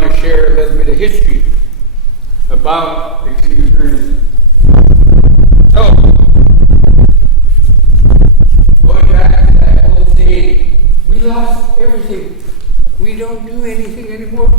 want to share a little bit of history about the canoe journey. So, going back to that whole saying, we lost everything. We don't do anything anymore.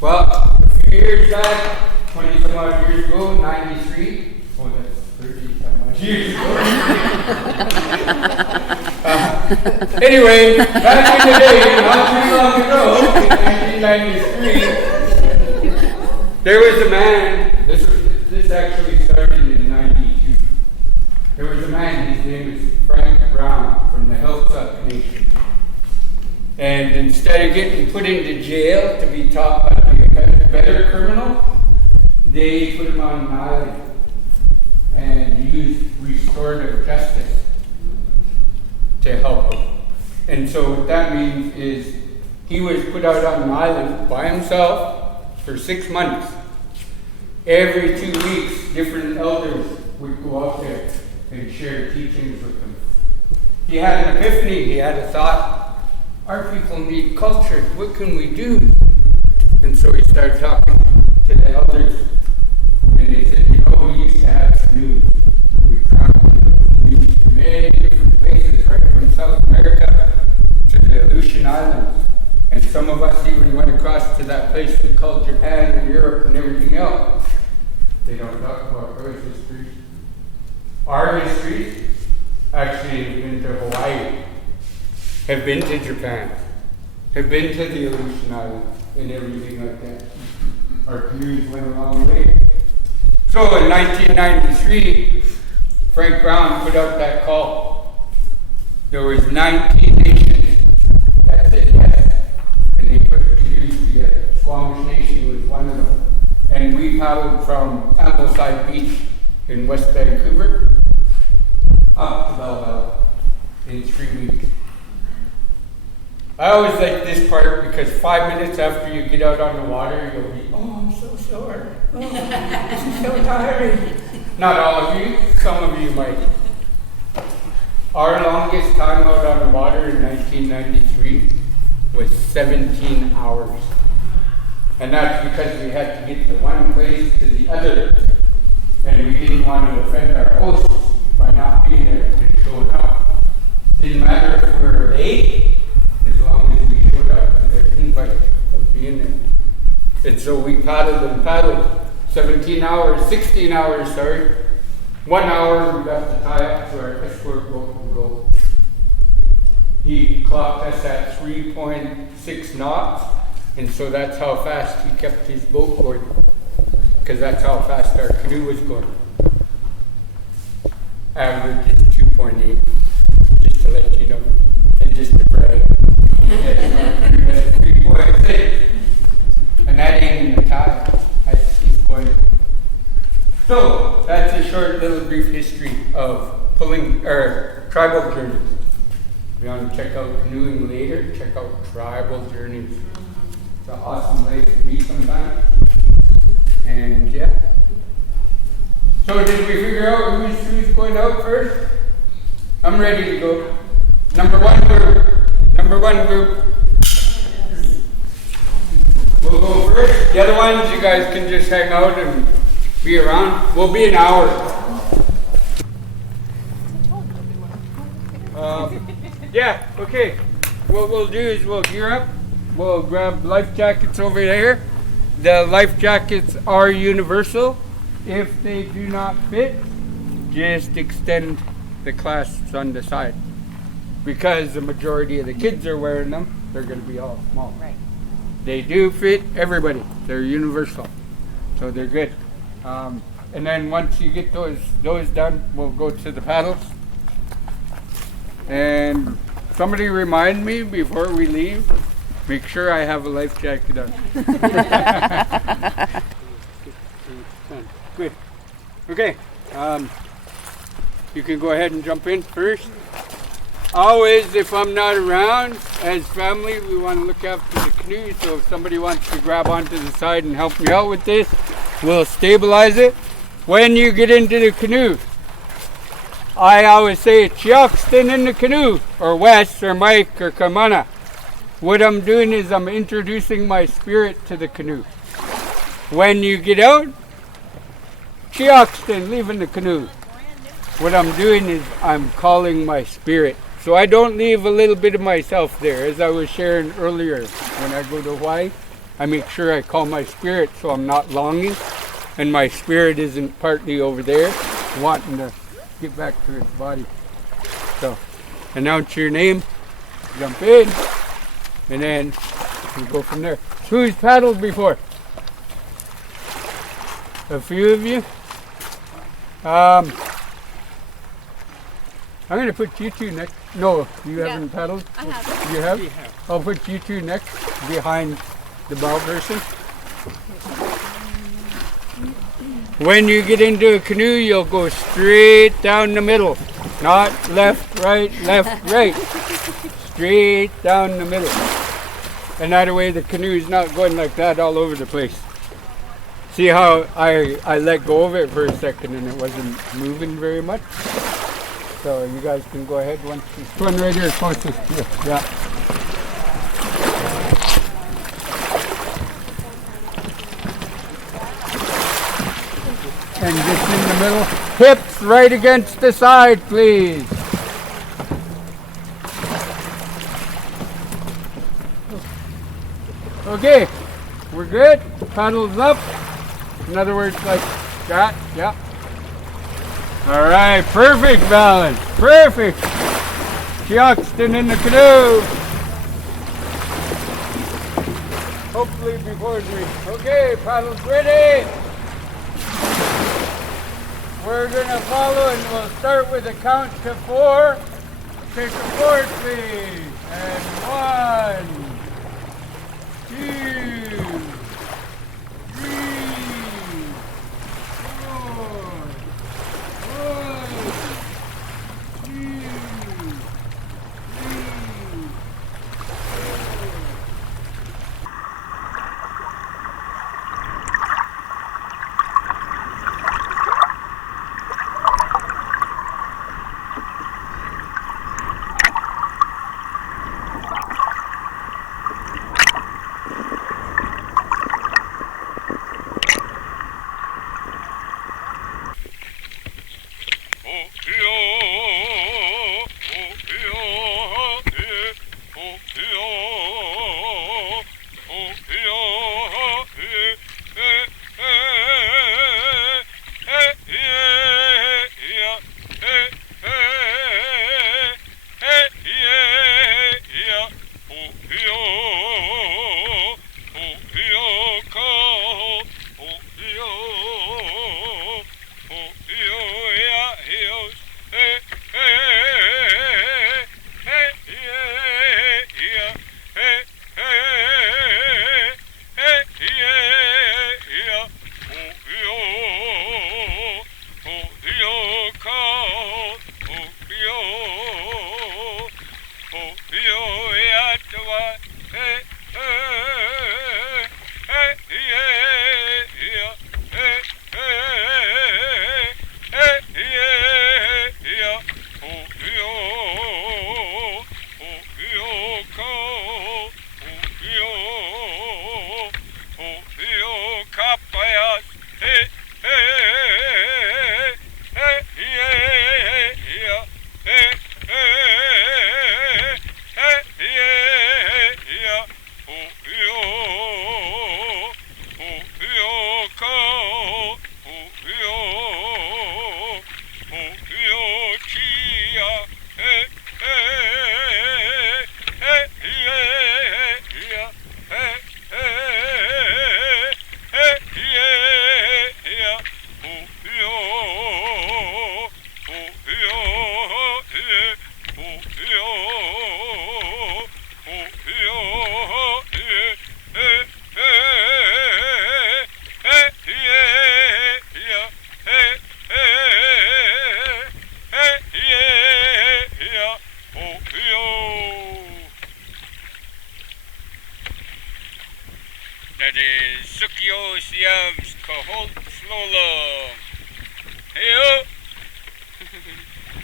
Well, a few years back, 20 some odd years ago, 93. Oh, that's 30 some odd years ago. Anyway, back in the day, not too long ago, in 1993, there was a man, this actually started in 92. There was a man, his name was Frank Brown from the SUILC Nation. And instead of getting put into jail to be taught how to be a better criminal, they put him on an island and used restorative justice to help him. And so what that means is he was put out on an island by himself for 6 months. Every 2 weeks, different elders would go out there and share teachings with him. He had an epiphany, he had a thought. Our people need culture. What can we do? And so he started talking to the elders. And they said, we used to have canoes. We traveled in canoes to many different places, right from South America to the Aleutian Islands. And some of us even went across to that place we called Japan and Europe and everything else. They don't talk about those histories. Our histories actually have been to Hawaii, have been to Japan, have been to the Aleutian Islands and everything like that. Our canoes went a long way. So in 1993, Frank Brown put out that call. There was 19 nations that said yes, and they put canoes together. Squamish Nation was one of them. And we paddled from Ambleside Beach in West Vancouver up to Bell Bell in 3 weeks. I always like this part because 5 minutes after you get out on the water, you'll be, I'm so sore. Oh, this is so tiring. Not all of you, some of you might. Our longest time out on the water in 1993 was 17 hours. And that's because we had to get from one place to the other. And we didn't want to offend our hosts by not being there and showing up. Didn't matter if we were late, as long as we showed up to their invite of being there. And so we paddled and paddled 16 hours, sorry. 1 hour we got to tie up to our escort boat and go. He clocked us at 3.6 knots, and so that's how fast he kept his boat going, because that's how fast our canoe was going. Average is 2.8, just to let you know, and just to brag. 3.6, and that ain't in the tide. That's just going. So that's a short little brief history of tribal journeys. If you want to check out canoeing later, check out tribal journeys. It's an awesome place to be sometimes. And yeah. So did we figure out who's going out first? I'm ready to go. Number one group. We'll go first. The other ones, you guys can just hang out and be around. We'll be an hour. Yeah, okay. What we'll do is we'll gear up. We'll grab life jackets over there. The life jackets are universal. If they do not fit, just extend the clasps on the side. Because the majority of the kids are wearing them, they're going to be all small. Right. They do fit everybody. They're universal. So they're good. And then once you get those done, we'll go to the paddles. And somebody remind me before we leave, make sure I have a life jacket on. Good. Okay. You can go ahead and jump in first. Always, if I'm not around, as family, we want to look after the canoe. So if somebody wants to grab onto the side and help me out with this, we'll stabilize it. When you get into the canoe, I always say Chiaxsten in the canoe, or Wes, or Mike, or Kamana. what I'm doing is I'm introducing my spirit to the canoe. When you get out, Chiaxsten, leaving the canoe. What I'm doing is I'm calling my spirit. So I don't leave a little bit of myself there. As I was sharing earlier, when I go to Hawaii, I make sure I call my spirit so I'm not longing. And my spirit isn't partly over there, wanting to get back to its body. So, announce your name, jump in, and then we go from there. Who's paddled before? A few of you? I'm going to put you two next. No, you haven't paddled? I have. You have? I'll put you two next, behind the bow person. When you get into a canoe, you'll go straight down the middle. Not left, right, straight down the middle. And that way the canoe is not going like that all over the place. See how I let go of it for a second and it wasn't moving very much? So you guys can go ahead. This one right here is closest to you. Yeah. And just in the middle, hips right against the side, please. Okay, we're good. Paddles up. In other words, like that. Yeah. All right, perfect balance. Perfect. Chiaxsten in the canoe. Hopefully before we. Okay, paddles ready. We're going to follow and we'll start with a count to 4. Take a 4, please. And 1, 2, 3, 4, 1, 2,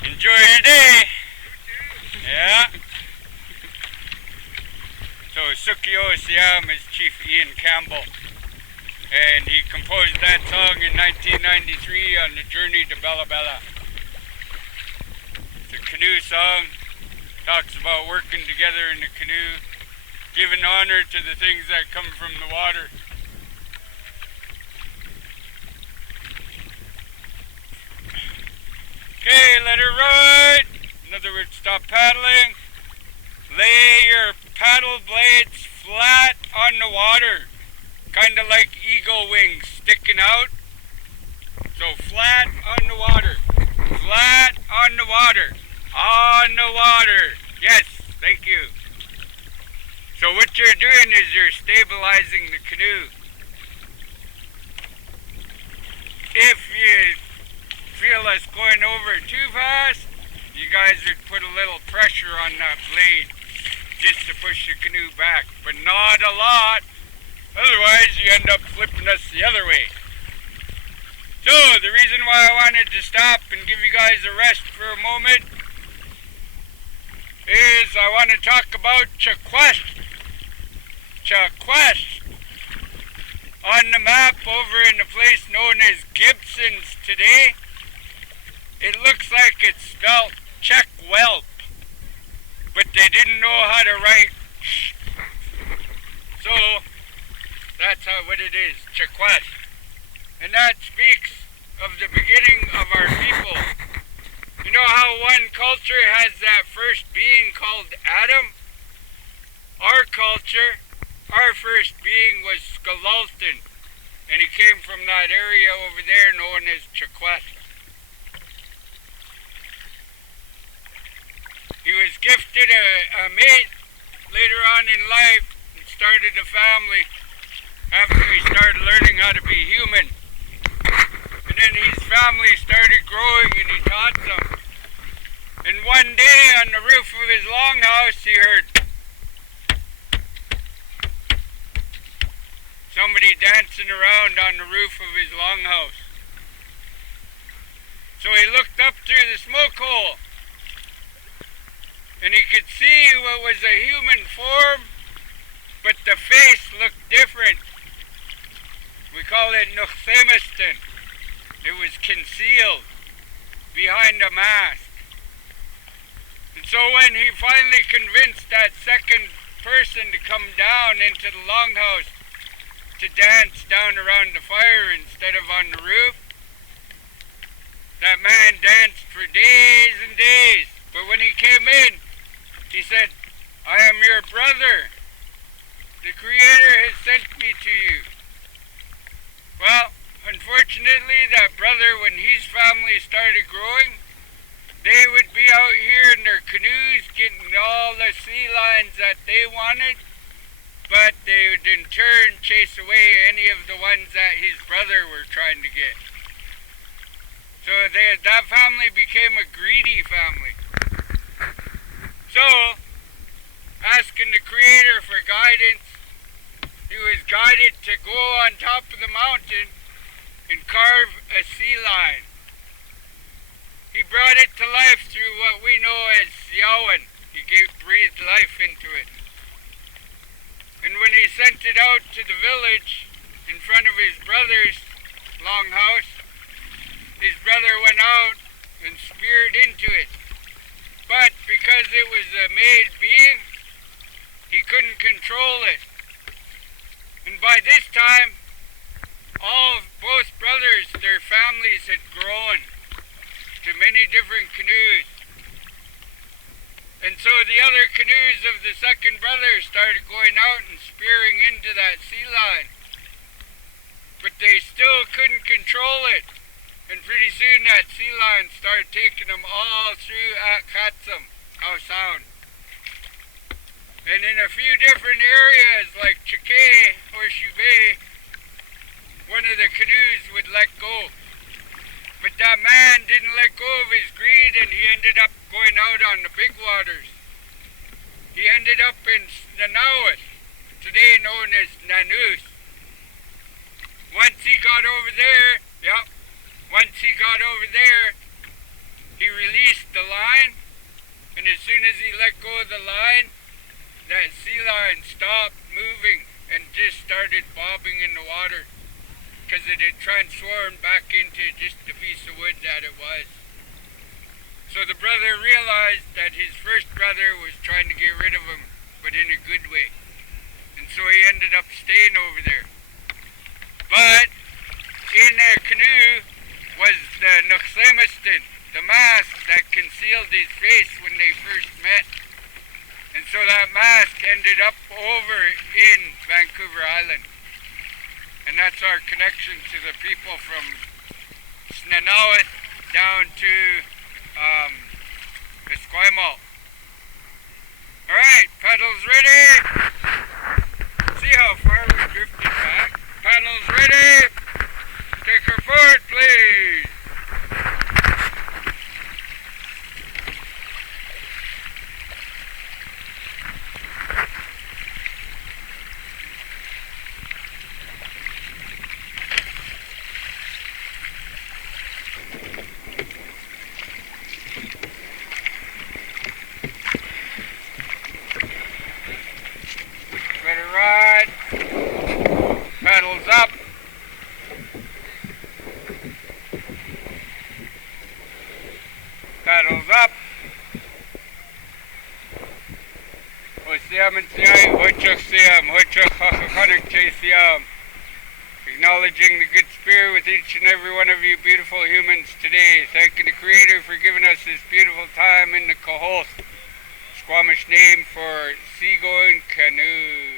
Enjoy your day. Yeah. So Sukio Siam is Chief Ian Campbell, and he composed that song in 1993 on the journey to Bella Bella. It's a canoe song, talks about working together in the canoe, giving honor to the things that come from the water. Okay, let her ride. In other words, stop paddling. Lay your paddle blades flat on the water, kind of like eagle wings sticking out. So flat on the water, flat on the water, on the water. Yes, thank you. So what you're doing is you're stabilizing the canoe. If you feel us going over too fast, you guys would put a little pressure on that blade just to push the canoe back, but not a lot. Otherwise, you end up flipping us the other way. So, the reason why I wanted to stop and give you guys a rest for a moment is I want to talk about Chiaxsten. Chiaxsten. On the map over in a place known as Gibson's today, it looks like it's spelled Czech-Welp, but they didn't know how to write sh. So, that's what it is, Chiaxsten. And that speaks of the beginning of our people. You know how one culture has that first being called Adam? Our culture, our first being was Skalalten, and he came from that area over there known as Chiaxsten. He was gifted a mate later on in life and started a family after he started learning how to be human. And then his family started growing and he taught them. And one day on the roof of his longhouse he heard somebody dancing around on the roof of his longhouse. So he looked up through the smoke hole and he could see what was a human form, but the face looked different. We call it Nuchthemiston. It was concealed behind a mask. And so when he finally convinced that second person to come down into the longhouse to dance down around the fire instead of on the roof, that man danced for days and days. But when he came in, he said, "I am your brother. The Creator has sent me to you." Well, unfortunately, that brother, when his family started growing, they would be out here in their canoes getting all the sea lions that they wanted, but they would in turn chase away any of the ones that his brother were trying to get. So that family became a greedy family. So, asking the Creator for guidance, he was guided to go on top of the mountain and carve a sea lion. He brought it to life through what we know as Yawan. He breathed life into it. And when he sent it out to the village in front of his brother's longhouse, his brother went out and speared into it. But because it was a made being, he couldn't control it. And by this time, both brothers, their families had grown to many different canoes. And so the other canoes of the second brother started going out and spearing into that sea lion. But they still couldn't control it. And pretty soon that sea lion started taking them all through Katsum, how sound. And in a few different areas like Chiaxsten or Chubet, one of the canoes would let go. But that man didn't let go of his greed and he ended up going out on the big waters. He ended up in Nanawat, today known as Nanus. Once he got over there, he released the line, and as soon as he let go of the line, that sea lion stopped moving and just started bobbing in the water because it had transformed back into just the piece of wood that it was. So the brother realized that his first brother was trying to get rid of him, but in a good way. And so he ended up staying over there. But in their canoe was the Chiaxsten, the mask that concealed his face when they first met. And so that mask ended up over in Vancouver Island. And that's our connection to the people from Snanawath down to the Squamish. Alright, paddles ready. See how far we drifted back? Paddles ready. Take her forward, please. Paddles up. Paddles up. Osiam and Siam, Hochuk Siam, Hochuk Hakakonik Siam. Acknowledging the good spirit with each and every one of you beautiful humans today. Thanking the Creator for giving us this beautiful time in the Cohost, Squamish name for seagoing canoe.